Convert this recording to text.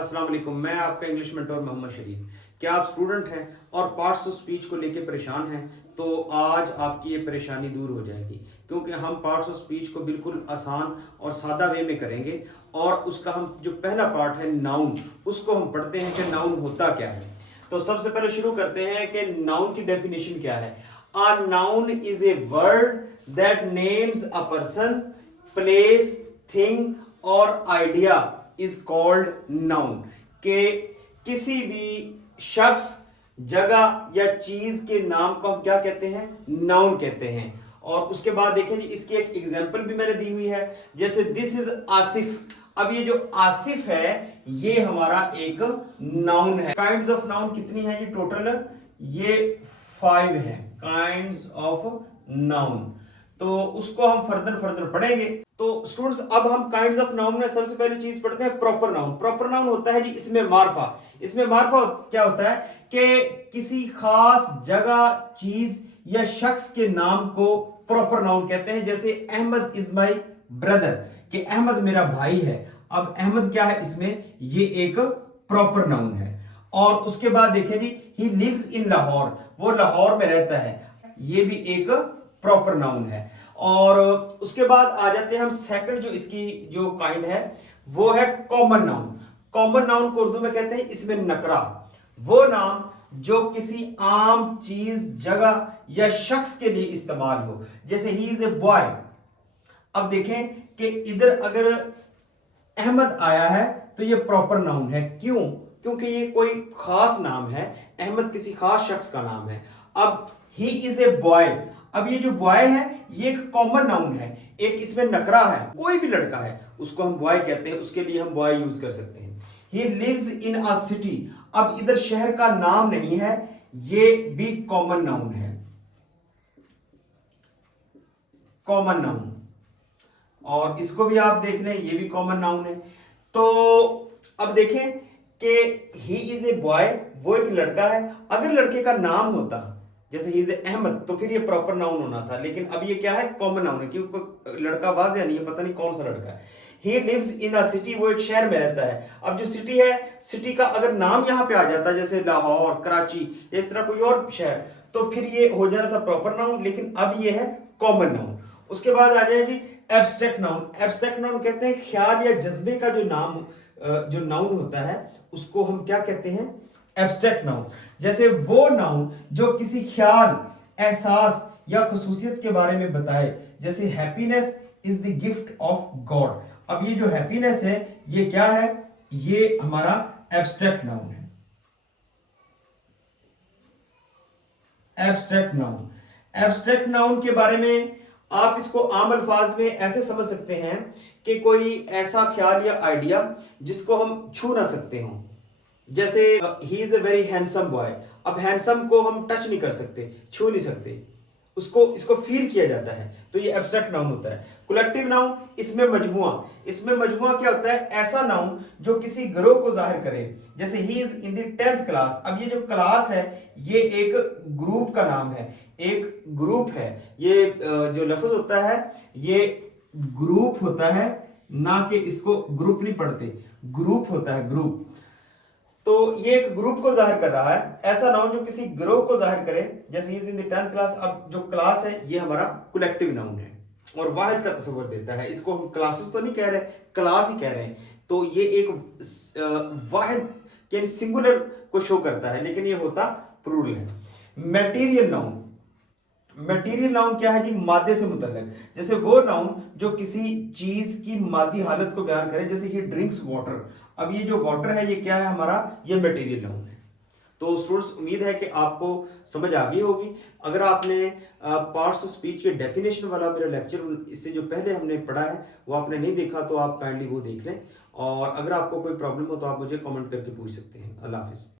अस्सलाम वालेकुम। मैं आपका इंग्लिश मेंटोर मोहम्मद शरीफ। क्या आप स्टूडेंट हैं और पार्ट्स ऑफ स्पीच को लेकर परेशान हैं? तो आज आपकी ये परेशानी दूर हो जाएगी, क्योंकि हम पार्ट्स ऑफ स्पीच को बिल्कुल आसान और सादा वे में करेंगे। और उसका हम जो पहला पार्ट है नाउन, उसको हम पढ़ते हैं कि नाउन होता क्या है। तो सबसे पहले शुरू करते हैं कि नाउन की डेफिनेशन क्या है। A noun is a word that names a person, place, thing और आइडिया इज कॉल्ड नाउन। के किसी भी शख्स, जगह या चीज के नाम को हम क्या कहते हैं? नाउन कहते हैं। और उसके बाद देखें जी, इसकी एक एग्जांपल भी मैंने दी हुई है, जैसे दिस इज आसिफ। अब ये जो आसिफ है ये हमारा एक नाउन है। काइंड्स ऑफ नाउन कितनी है जी टोटल? ये 5 है काइंड्स ऑफ नाउन। तो उसको हम फर्दर पढ़ेंगे। तो स्टूडेंट्स, अब हम काइंड्स ऑफ नाउन में सबसे पहली चीज पढ़ते हैं प्रॉपर नाउन। प्रॉपर नाउन होता है जी इसमें मार्फा। इसमें मार्फा क्या होता है कि किसी खास जगह, चीज या शख्स के नाम को प्रॉपर नाउन कहते हैं। जैसे अहमद इज माई ब्रदर, कि अहमद मेरा भाई है। अब अहमद क्या है इसमें? ये एक प्रॉपर नाउन है। और उसके बाद देखें जी, ही लिव्स इन लाहौर, वो लाहौर में रहता है, ये भी एक प्रॉपर नाउन है। और उसके बाद आ जाते हैं हम सेकंड, जो इसकी जो काइंड है वो है कॉमन नाउन। कॉमन नाउन को उर्दू में कहते हैं इसमें नकरा, वो नाम जो किसी आम चीज, जगह या शख्स के लिए इस्तेमाल हो। जैसे ही इज ए बॉय। अब देखें कि इधर अगर अहमद आया है तो ये प्रॉपर नाउन है। क्यों? क्योंकि ये कोई खास नाम है, अहमद किसी खास शख्स का नाम है। अब ही इज ए बॉय, अब ये जो बॉय है ये एक कॉमन नाउन है, एक इसमें नकरा है। कोई भी लड़का है उसको हम बॉय कहते हैं, उसके लिए हम बॉय यूज कर सकते हैं। He lives in a city, अब इधर शहर का नाम नहीं है, ये भी कॉमन नाउन है, कॉमन नाउन। और इसको भी आप देख लें, ये भी कॉमन नाउन है। तो अब देखें कि ही इज ए बॉय, वो एक लड़का है। अगर लड़के का नाम होता जैसे ही इज ए अहमद, तो फिर ये प्रॉपर नाउन होना था। लेकिन अब ये क्या है? कॉमन नाउन है, क्योंकि लड़का वाज़ेह नहीं है, पता नहीं कौन सा लड़का है। He lives in a city, वो एक शहर में रहता है। अब जो सिटी है, सिटी का अगर नाम यहां पे आ जाता जैसे लाहौर, कराची या इस तरह कोई और शहर, तो फिर ये हो जाना था प्रॉपर नाउन। लेकिन अब ये है कॉमन नाउन। उसके बाद आ जाए जी एब्स्ट्रैक्ट नाउन। एब्स्ट्रैक्ट नाउन कहते हैं ख्याल या जज्बे का जो नाम, जो नाउन होता है उसको हम क्या कहते हैं? Abstract noun. जैसे वो नाउन जो किसी ख्याल, एहसास या खसूसियत के बारे में बताए। जैसे happiness is the gift of God. अब ये जो हैप्पीनेस है ये क्या है? ये हमारा एब्स्ट्रैक्ट नाउन है, एब्स्ट्रैक्ट नाउन। एब्स्ट्रैक्ट नाउन के बारे में आप इसको आम अल्फाज में ऐसे समझ सकते हैं कि कोई ऐसा ख्याल या आइडिया जिसको हम छू ना सकते हो। जैसे he is a very handsome boy. अब हैंडसम को हम टच नहीं कर सकते, छू नहीं सकते, उसको इसको फील किया जाता है, तो ये एब्स्ट्रैक्ट नाउन होता है। कलेक्टिव नाउन, इसमें मजमुआ। इसमें मजमुआ क्या होता है? ऐसा नाउन जो किसी ग्रोह को जाहिर करे। जैसे he is in the 10th class. अब ये जो क्लास है ये एक ग्रुप का नाम है, एक ग्रुप है। ये जो लफ्ज होता है ये ग्रुप होता है, ना कि इसको ग्रुप नहीं पढ़ते, ग्रुप होता है, ग्रुप। तो ये एक ग्रुप को जाहिर कर रहा है, ऐसा नाउन जो किसी ग्रोह को जाहिर करे। जैसे is in the 10th class. अब जो क्लास है ये हमारा कलेक्टिव नाउन है और वाहिद का तस्वर देता है। इसको हम क्लासेस तो नहीं कह रहे, क्लास ही कह रहे हैं। तो ये एक वाहिद यानी सिंगुलर को शो करता है, लेकिन ये होता प्लूरल है। Material noun. मटेरियल नाउन क्या है जी? मादे से मुतल्लिक। जैसे वो नाउन जो किसी चीज की मादी हालत को बयान करे। जैसे ही ड्रिंक्स वाटर। अब ये जो वाटर है ये क्या है हमारा? ये मटेरियल नाउन है। तो स्टूडेंट्स, उम्मीद है कि आपको समझ आ गई होगी। अगर आपने पार्ट्स ऑफ स्पीच के डेफिनेशन वाला मेरा लेक्चर, इससे जो पहले हमने पढ़ा है, वो आपने नहीं देखा तो आप काइंडली वो देख लें। और अगर आपको कोई प्रॉब्लम हो तो आप मुझे कमेंट करके पूछ सकते हैं। अल्लाह हाफिज़।